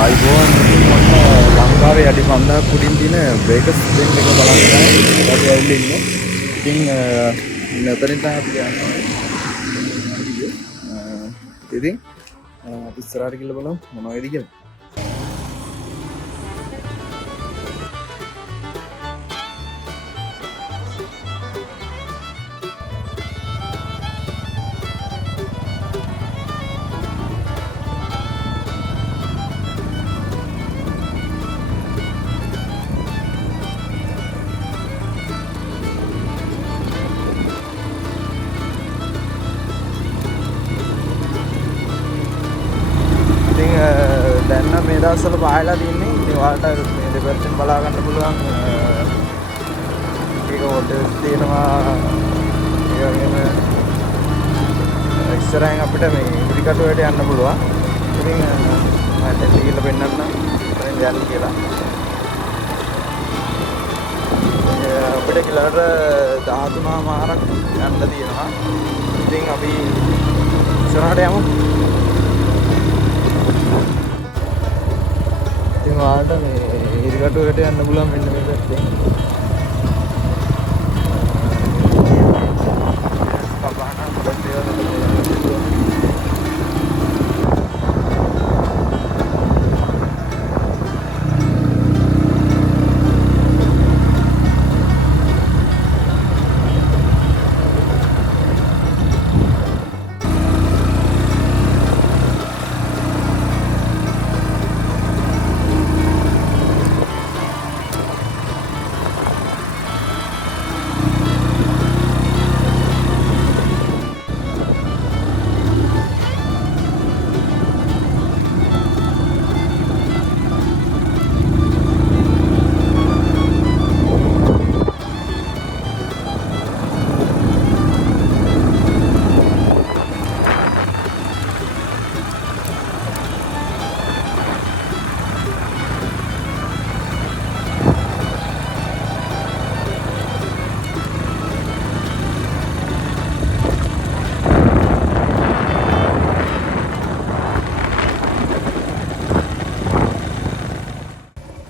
ආයිබෝන් මොන්න ලංකාවේ යටි 5000 කුඩින් තියෙන බ්‍රේකර්ස් දෙන්න එක බලන්න තමයි අපි ඇවිල්ලා ඉන්නේ. ඉතින් මෙතනින් තමයි අපි යනවා. ඉතින් අපි ඉස්සරහට ගිහලා බලමු මොනවද කියලා. දැන් මේ දවස්වල පායලා තින්නේ. ඉතින් ඔයාලට මේ දෙපැත්තෙන් බලා ගන්න පුළුවන්. ඒක හොටෙල්ස් තියෙනවා. ඒ වගේම ඉස්සරහින් අපිට මේ ඉදිරිකටුවට යන්න පුළුවන්. ඉතින් මම දැන් ගිහලා පෙන්නන්නම්. ඉතින් යන්න කියලා. අපිට කිලෝමීටර් 13මාරක් යන්න තියෙනවා. ඉතින් අපි ඉස්සරහට යමු. ඔයාලට මේ ඉරිකටුවකට යන්න පුළුවන් මෙන්න මේ පැත්තෙන්.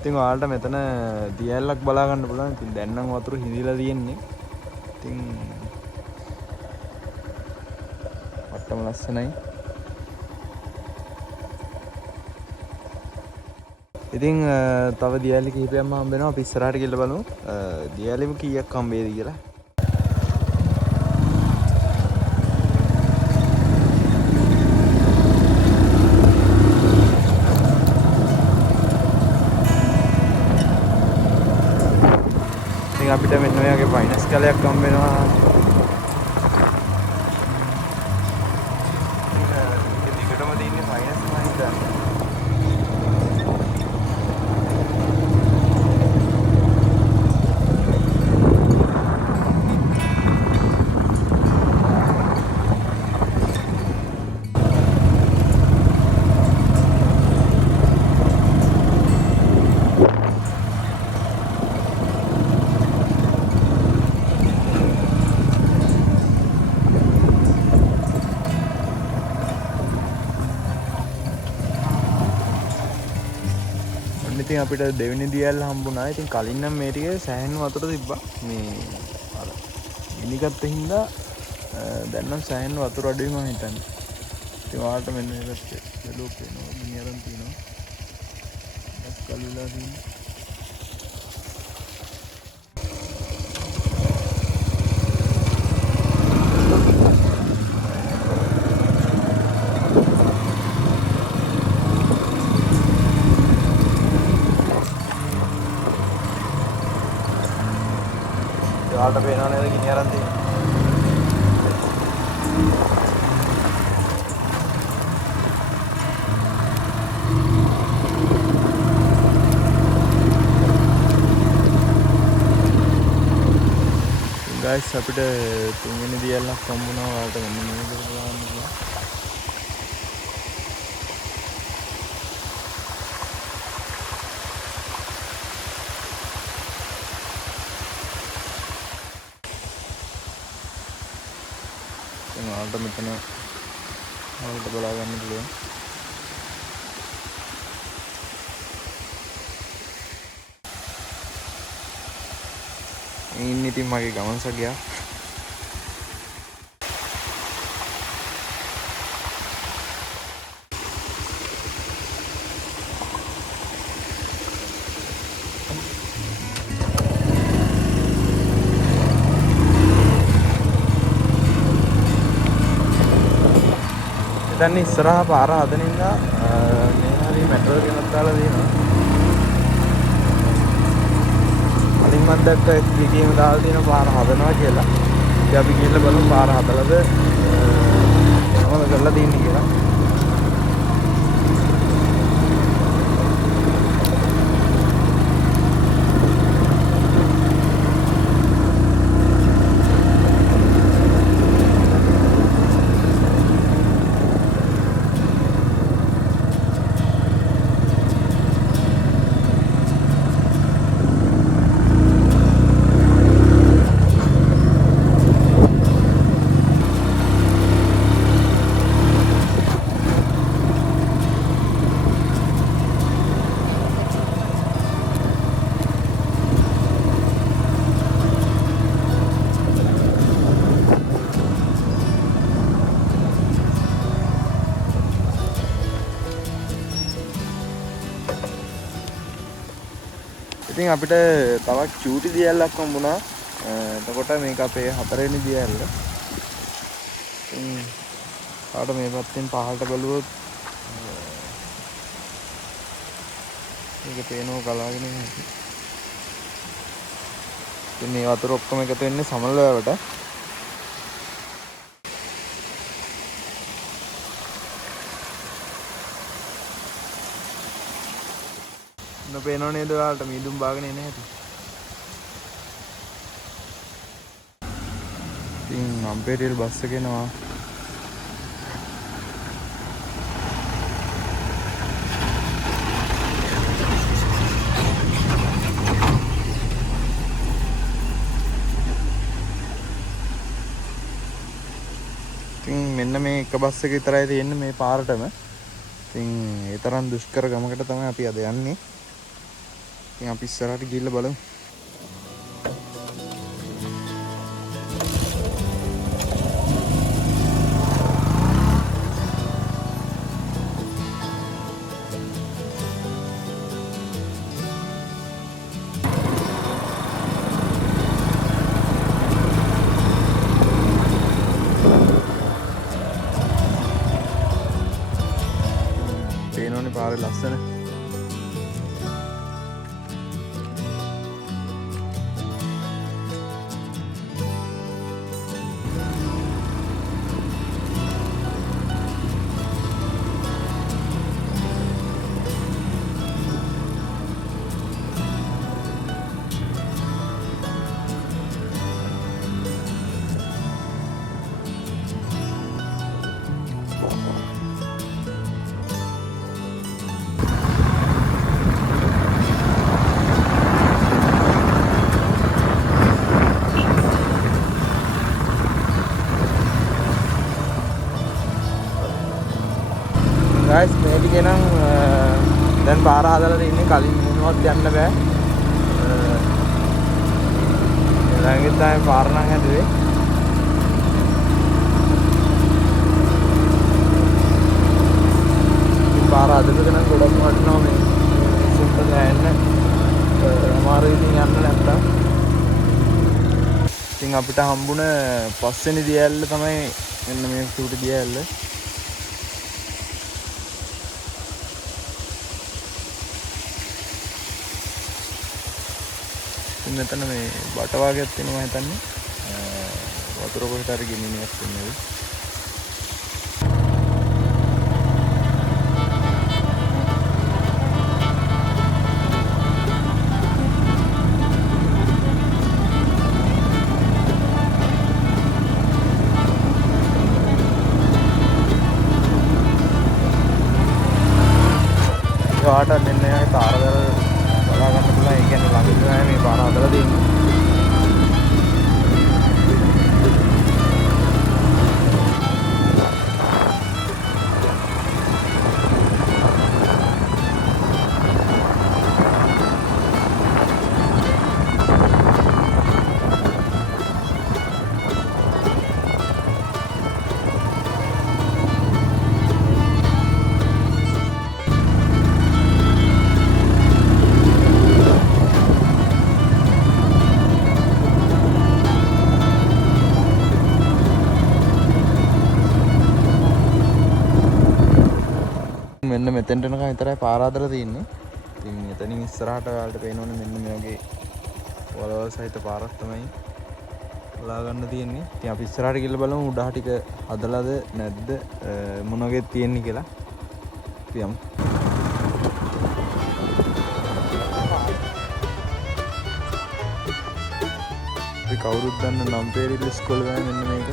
ඉතින් ඔයාලට මෙතන දියැලක් බලා ගන්න පුළුවන්. ඉතින් දැන් නම් වතුර හිඳිලා තියෙන්නේ. ඉතින් වට්ටම ලස්සනයි. ඉතින් තව දියැලි කිහිපයක්ම හම්බ වෙනවා. අපි ඉස්සරහට ගිහලා බලමු. දියැලිම කීයක් හම්බ වෙයිද කියලා. අපිට මෙන්න ඔයගේ ෆයිනස් කලයක් හම්බ වෙනවා. දිගටම තියෙන්නේ ෆයිනස් මයින්ද. ඉතින් අපිට දෙවෙනි දියැල්ල හම්බුණා. ඉතින් කලින් නම් මේ ටිකේ සෑහෙන වතුර තිබ්බා. මේ අර ගිනිගත්ත හින්දා දැන් නම් සෑහෙන වතුර අඩුයි මම හිතන්නේ. ඉතින් ඔයාලට මෙන්න මේ පැත්තේ බැලුවොත් පේනවා ගිනි අරන් තියෙනවා. දැන් කල්විලා තියෙනවා. ඔයාලට පේනව නේද ගිනි අරන් තියෙන්නේ. guys අපිට තුන්වෙනි දියැලක් හම්බුණා. ඔයාලට මෙන්න මේක බලන්න පුළුවන්. ඔයාලට මෙතන ඔයාලට බලා ගන්න පුළුවන්. ඉන්නේ ඉතින් මගේ ගමන් සගයා. දැන් ඉස්සරහා පාර හදන ඉඳලා මේ හරිය මෙට්‍රෝ එකක් දාලා දෙනවා. කලින් මම දැක්ක එකකේම දාලා තියෙන පාර හදනවා කියලා. ඉතින් අපි ගිහිල්ලා බලමු පාර හදලාද මොනවද කරලා තියෙන්නේ කියලා. ඉතින් අපිට තවත් චූටි දියැලක් හම්බුණා. එතකොට මේක අපේ 4 වෙනි දියැල්ල. ඉතින් ආට මේ පැත්තෙන් පහළට බලුවොත් මේක පේනවා ගලාගෙන යනවා. ඉතින් මේ වතුර ඔක්කොම එකතු වෙන්නේ සමනලවට. පේනෝ නේද ඔයාලට මීදුම් බාගෙන එන හැටි. ඉතින් අම්පේරියල් බස් එක එනවා. ඉතින් මෙන්න මේ එක බස් එක විතරයි තියෙන්නේ මේ පාරටම. ඉතින් ඒ තරම් දුෂ්කර ගමකට තමයි අපි අද යන්නේ. ඉතින් අපි ඉස්සරහට ගිහිල්ලා බලමු. පේනෝනේ පාරේ ලස්සන. guys මේ ටිකේ නම් දැන් පාර හදලා තින්නේ කලින් මොනවත් යන්න බෑ. ළඟට තමයි පාර නම් හැදුවේ. පාර හදපු කෙනා ගොඩක් වටිනවා මේ සුන්දර යන්න. අමාරු ඉතින් යන්න නැත්තම්. ඉතින් අපිට හම්බුණ පස්වෙනි දියැල්ල තමයි මෙන්න මේ චූටි දියැල්ල. මෙතන මේ බට වාගයක් තියෙනවා හිතන්නේ. වතුර කොහෙට හරි ගෙනියන්නත් වෙන්නේ. වාට මෙන්න යයි තාරවල බලා ගන්න පුළුවන්. ඒ කියන්නේ ළඟදී තමයි මේ පාර හදලා දෙන්නේ. මෙතෙන්ට එනකම් විතරයි පාර හදලා තියෙන්නේ. ඉතින් එතනින් ඉස්සරහට ඔයාලට පේනවනේ මෙන්න මේ වගේ වලවල් සහිත පාරක් තමයි බලා ගන්න තියෙන්නේ. ඉතින් අපි ඉස්සරහට ගිහලා බලමු උඩහ ටික හදලාද නැද්ද මොන වගේද තියෙන්නේ කියලා. අපි යමු. අපි කවුරුත් දන්න නම්පේරිල් ඉස්කෝල තමයි මෙන්න මේක.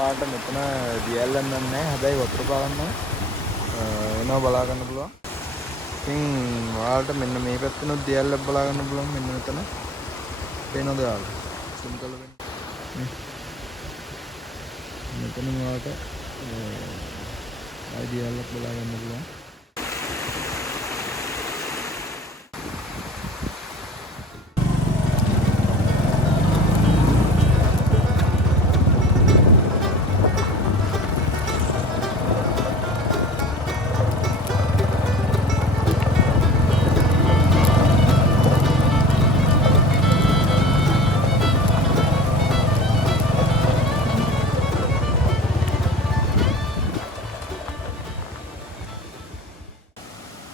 වාට මෙතන දියල්ලක් නැහැ. හැබැයි වතුර පාගන්න එනවා බලා ගන්න පුළුවන්. ඉතින් ඔයාලට මෙන්න මේ පැත්තෙනුත් දියල්ලක් බලා ගන්න පුළුවන්. මෙන්න මෙතන පේනවද ඔයාලට? zoom කරලා බලන්න. මෙතන ඔයාලට දියල්ලක් බලා ගන්න පුළුවන්.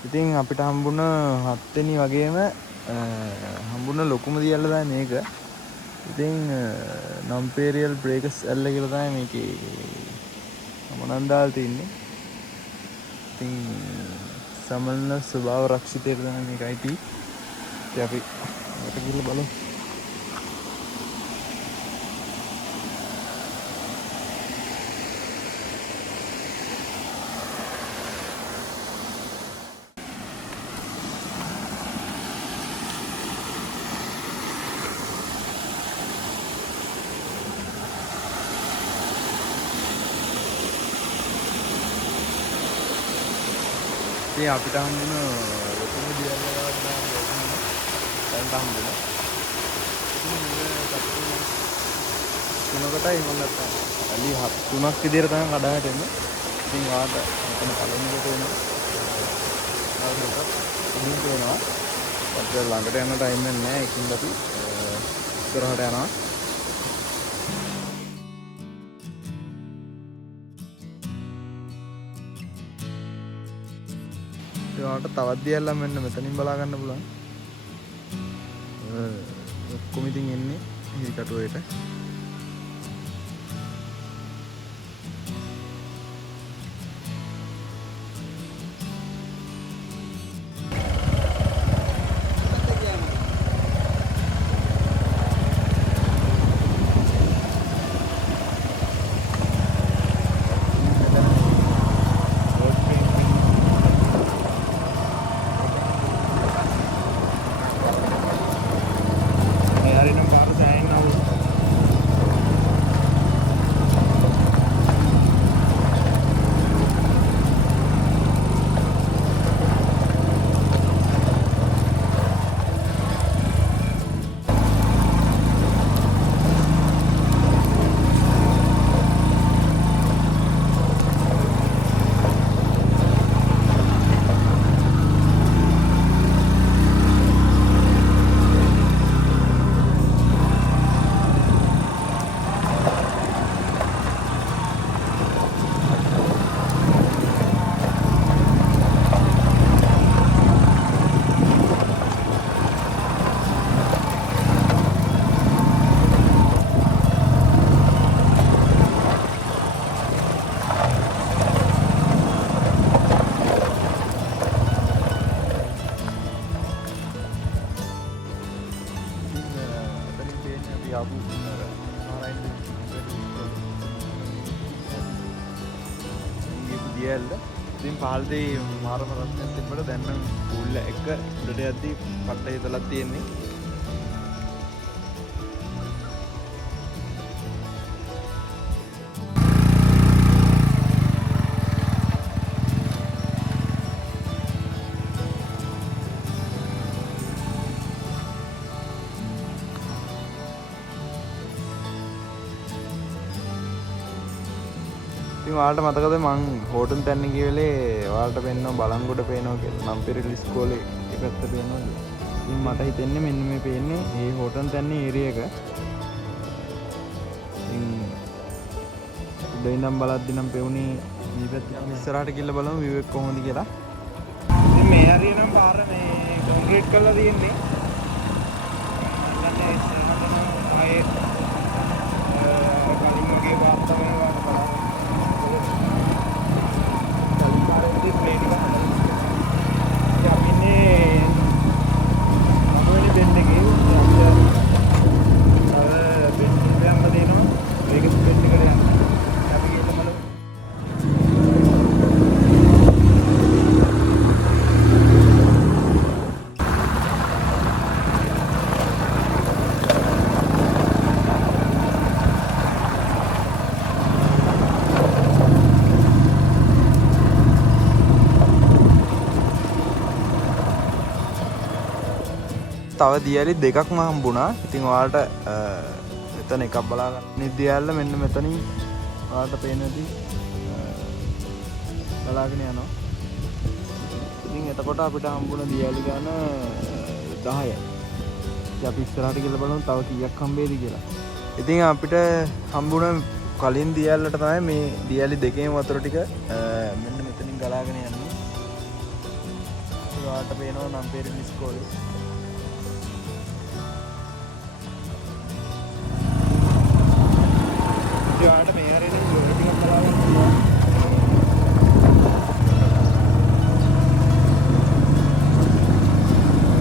ඉතින් අපිට හම්බුණ 7 වෙනි වගේම හම්බුණ ලොකුම දියල්ල තමයි මේක. ඉතින් නම්පේරියල් බ්‍රේකස් ඇල්ල කියලා තමයි මේකේ නම දාලා තින්නේ. ඉතින් සමනල ස්වභාව රක්ෂිතයට තමයි මේකයි තියෙන්නේ. ඉතින් අපි යට ගිහලා බලමු. ඉතින් අපිට හම්බුණ ලොකුම දියල්ල වලට දැන් හම්බුණා. තුනකටයි මම නැත්තම් අලි 3ක් විදියට තමයි කඩාට එන්නේ. ඉතින් වාට මෙතන පළමුවට එනවා. ඉතින් වෙනවා. අපිට ළඟට යන ටයිම් එක නැහැ. ඒකින්ද අපි ඉස්සරහට යනවා. ඒවට තවත් දියල්ලා මෙන්න මෙතනින් බලා ගන්න පුළුවන්. ඔක්කොම ඉතින් එන්නේ මේ කටුවේට. ඉතින් පහළදී මාර ප්‍රශ්නයක් තිබ්බට දැන් නම් පූල් එක උඩට යද්දී පට්ට හිතලා තියෙන්නේ. ඉතින් ඔයාලට මතකද මං හෝටන් තැන්න ගිය වෙලේ ඔයාලට පෙන්නවා බලංගොඩ පේනවා කියලා. නම්පෙරළි ඉස්කෝලේ ඒ පැත්ත පේනවා කියලා. ඉතින් මට හිතෙන්නේ මෙන්න මේ පේන්නේ මේ හෝටන් තැන්නේ ඒරියා එක. ඉතින් උඩ ඉඳන් බලද්දි නම් පෙවුනේ මේ පැත්ත ඉස්සරහට ගිහලා බලමු view එක කොහොමද කියලා. ඉතින් මේ හරිය නම් පාර මේ කොන්ක්‍රීට් කරලා තියෙන්නේ. අල්ලන්නේ ඉස්සරහට නම් ආයේ කලින් වගේ වාර්තා වෙනවා බලන්න. කලින් පාරේදී ප්ලේන් එක හදලා. අපි ඉන්නේ මොනවද දෙන්නේ කියලා. අර බෙන්ඩ් එකම දෙනවා. මේක බෙන්ඩ් එකට යන්න. අපි ගිහලා බලමු. තව දියැලි දෙකක්ම හම්බුණා. ඉතින් ඔයාලට මෙතන එකක් බලා ගන්න. මේ දියැල්ල මෙන්න මෙතනින් ඔයාලට පේනදී බලාගෙන යනවා. ඉතින් එතකොට අපිට හම්බුණ දියැලි ගන්න 10යි. ඉතින් අපි ඉස්සරහට ගිහලා බලමු තව කීයක් හම්බෙයිද කියලා. ඉතින් අපිට හම්බුණ කලින් දියැල්ලට තමයි මේ දියැලි දෙකේම වතුර ටික මෙන්න මෙතනින් ගලාගෙන යන්නේ. ඔයාලට පේනවා නම් පෙරළි ඉස්කෝලේ. ඔයාලට මේ හැරෙන්නේ ජොලි ටිකක් බලා ගන්න පුළුවන්.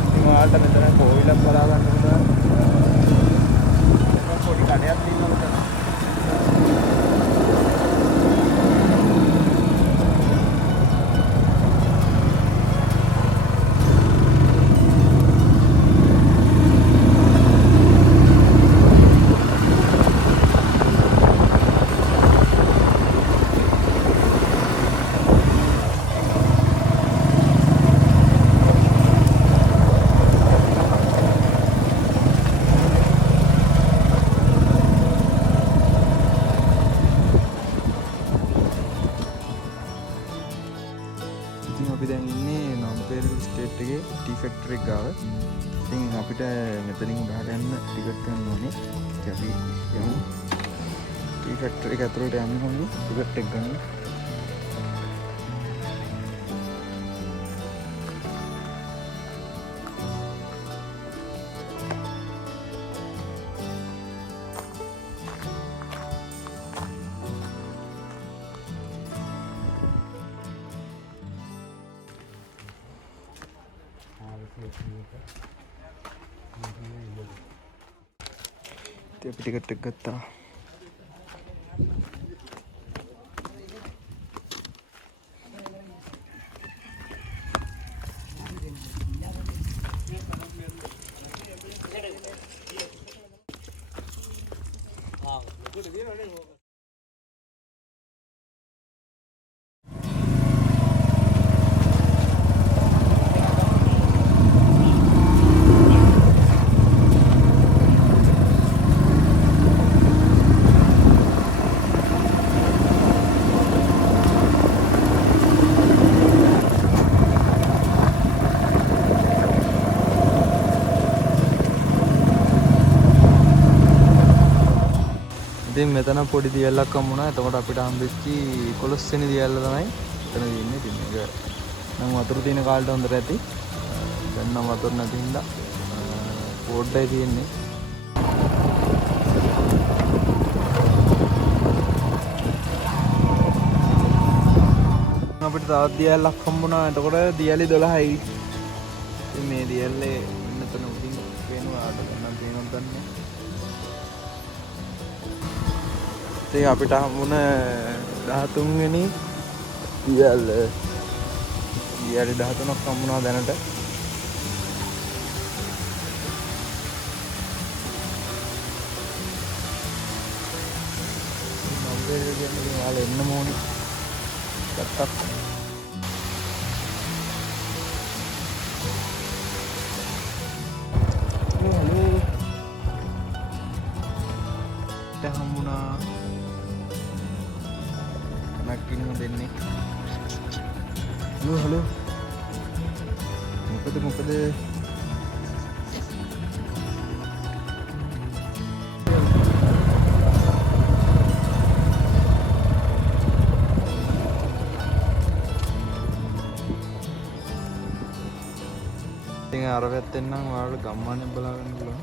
ඉතින් ඔයාලට මෙතන කෝවිලක් බලා ගන්න පුළුවන්. පොඩි කඩයක් තියෙනවා මෙතන. අපි දැන් ඉන්නේ නම්පෙරළි ස්ටේට් එකේ ටී ෆැක්ටරි එක ගාව. ඉතින් අපිට මෙතනින් උඩහට යන්න ටිකට් ගන්න ඕනේ. ඉතින් අපි යමු. ටී ෆැක්ටරි එක ඇතුළට යන්න ඕනේ ටිකට් එක ගන්න. ඉතින් අපි ටිකට් එක ගත්තා. ඉතින් මෙතන පොඩි දියැලක් හම්බුණා. එතකොට අපිට හම්බෙච්චි 11 වෙනි දියැල්ල තමයි එතන තියෙන්නේ. ඉතින් මේක නම් වතුර තියෙන කාලේට හොඳට ඇති. දැන් නම් වතුර නැති හින්දා පොඩ්ඩයි තියෙන්නේ. අපිට තවත් දියැලක් හම්බුණා. එතකොට දියැලි 12යි. ඉතින් මේ දියැල්ලේ මෙතන උඩින් පේනවා. ආට නම් පේනවද දන්නේ. ඉතින් අපිට හම්බුණ 13 වෙනි දියැල්ල. දියැලි 13ක් හම්බුණා දැනට. නම්බර් එක කියන්නේ ඔයාලා එන්න ඕනේ. ගත්තක්. හලෝ. දැන් හම්බුණා. තුනක් ඉන්න දෙන්නේ. හලෝ මොකද ඉතින් අර පැත්තෙන් නම් ඔයාලට ගම්මානයක් බලා ගන්න පුළුවන්.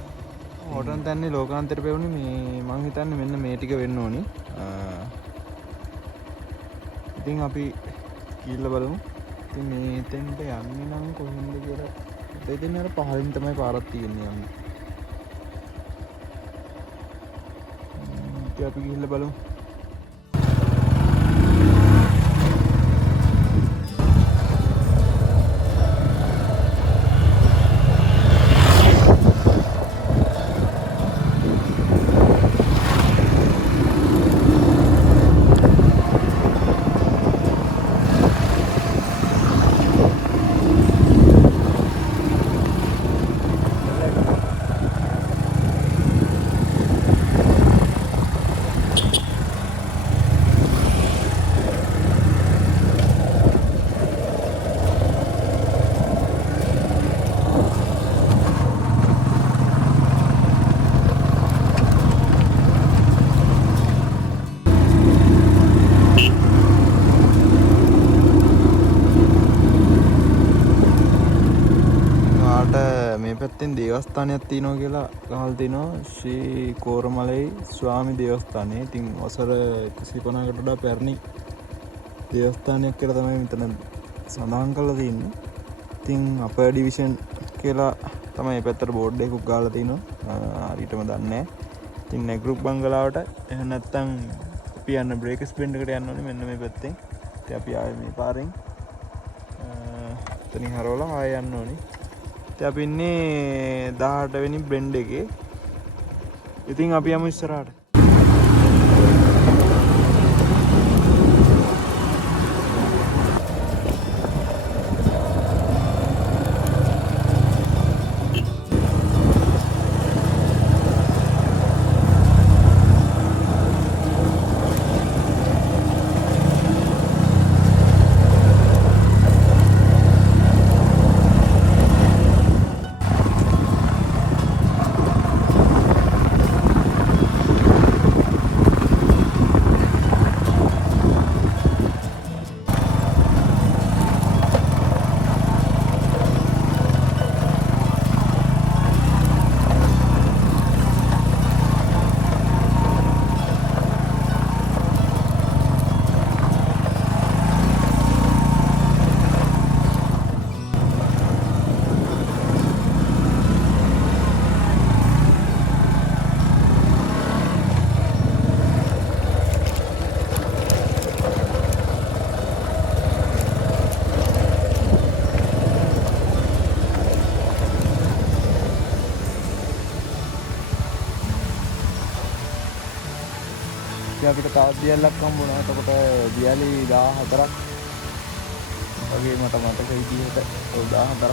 ඕටන් තන්නේ ලෝකාන්තයට පෙවුනේ මේ මං හිතන්නේ මෙන්න මේ ටික වෙන්න ඕනි. ඉතින් අපි ගිහිල්ලා බලමු. ඉතින් මේතෙන්ට යන්නේ නම් කොහෙන්ද කියලා. ඉතින් අර පහලින් තමයි පාරක් තියෙන්නේ යන්නේ. ඉතින් අපි ගිහිල්ලා බලමු. පැත්තෙන් දේවස්ථානයක් තියෙනවා කියලා අහලා තිනවා. ශ්‍රී කෝරමලයි ස්වාමි දේවස්ථානය. ඉතින් වසර 150කට වඩා පැරණි දේවස්ථානයක් කියලා තමයි මෙතන සඳහන් කරලා තියෙන්නේ. ඉතින් අපර් ඩිවිෂන් කියලා තමයි මේ පැත්තට බෝඩ් එකක් ගාලා තිනවා. හරියටම දන්නේ නැහැ. ඉතින් නැග්රුප් බංගලාවට එහෙම නැත්නම් අපි යන්න බ්‍රේකස් බෙන්ඩ් එකට යන්න ඕනේ මෙන්න මේ පැත්තෙන්. ඉතින් අපි ආයේ මේ පාරෙන් එතනින් හරවලා ආයෙ යන්න ඕනේ. අපි ඉන්නේ 18 වෙනි බ්ලෙන්ඩ් එකේ. ඉතින් අපි යමු ඉස්සරහට. අපිට තවත් දියල්ලක් හම්බුණා. එතකොට දියලි 14ක් වගේ මට මතක විදිහට 14ක්.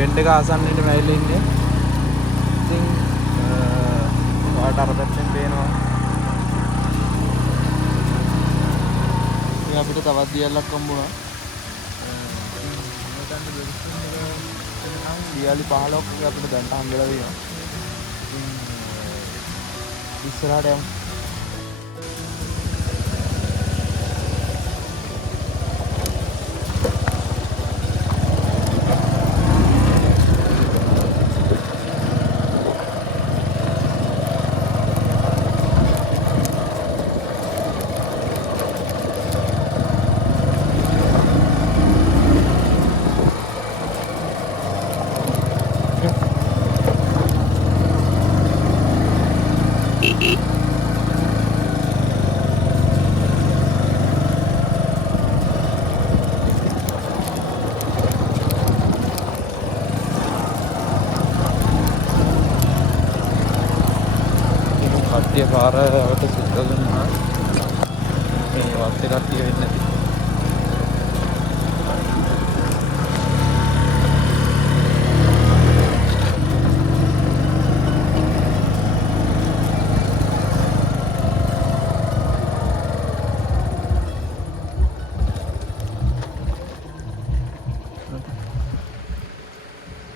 බෙන්ඩ් එක ආසන්නයට වැහිලා ඉන්නේ. ඉතින් ඔයාලට අර පැත්තෙන් පේනවා. ඉතින් අපිට තවත් දියල්ලක් හම්බුණා. දියාලි 15ක් වගේ අපිට දැන් හම්බෙලා තියෙනවා. ඉස්සරහට යමු. කට්ටිය පාරවට සිද්ධ දුන්නා. මේ වත් කට්ටිය වෙන්නේ නැති.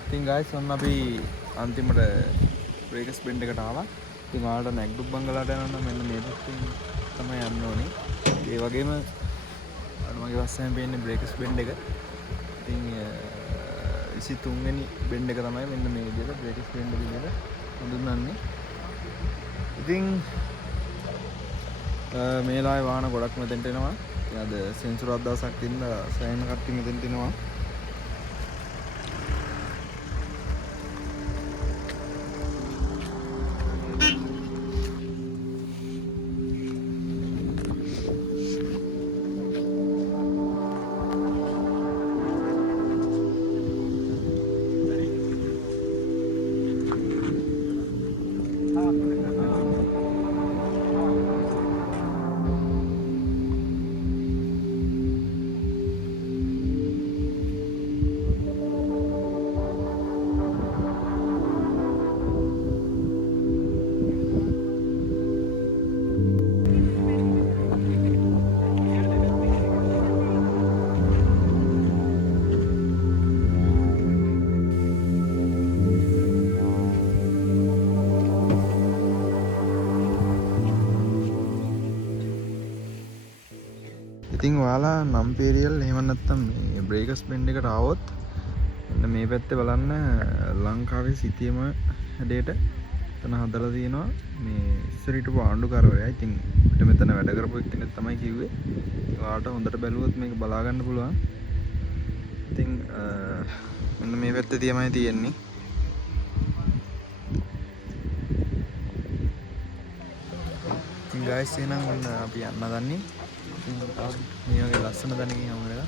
ඉතින් guys ඔන්න අපි අන්තිමට බ්‍රේකස් බෙන්ඩ් එකට ආවා. ඉතින් ඔයාලට නැග්ඩුප් බංගලාට යනවා නම් මෙන්න මේ පැත්තෙන් තමයි යන්න ඕනේ. ඒ වගේම මගේ පස්සෙන් පේන්නේ බ්‍රේකස් බෙන්ඩ් එක. ඉතින් 23 වෙනි බෙන්ඩ් එක තමයි මෙන්න මේ විදිහට බ්‍රේකස් බෙන්ඩ් විදිහට හඳුන්වන්නේ. ඉතින් මේ ලායේ වාහන ගොඩක් මෙතෙන්ට එනවා. ඉතින් අද සෙන්සුරාදා දවසක් ඉඳලා සෑහෙන කට්ටිය මෙතෙන්ට එනවා. ඉතින් ඔයාලා නම් පේරියල් එහෙම නැත්නම් මේ බ්‍රේකස් බෙන්ඩ් එකට ආවොත් මෙන්න මේ පැත්තේ බලන්න ලංකාවේ සිටියම හැඩයට එතන හදලා තියෙනවා මේ ඉස්සර හිටපු ආණ්ඩුකාරවරයා. ඉතින් අපිට මෙතන වැඩ කරපු එක්කෙනෙක් තමයි කිව්වේ. ඔයාලට හොඳට බැලුවොත් මේක බලා ගන්න පුළුවන්. ඉතින් මෙන්න මේ පැත්තේ තමයි තියෙන්නේ. ඉතින් guys එහෙනම් අපි යන්න ගන්නේ. මේ වගේ ලස්සන තැනකින් හමු වෙලා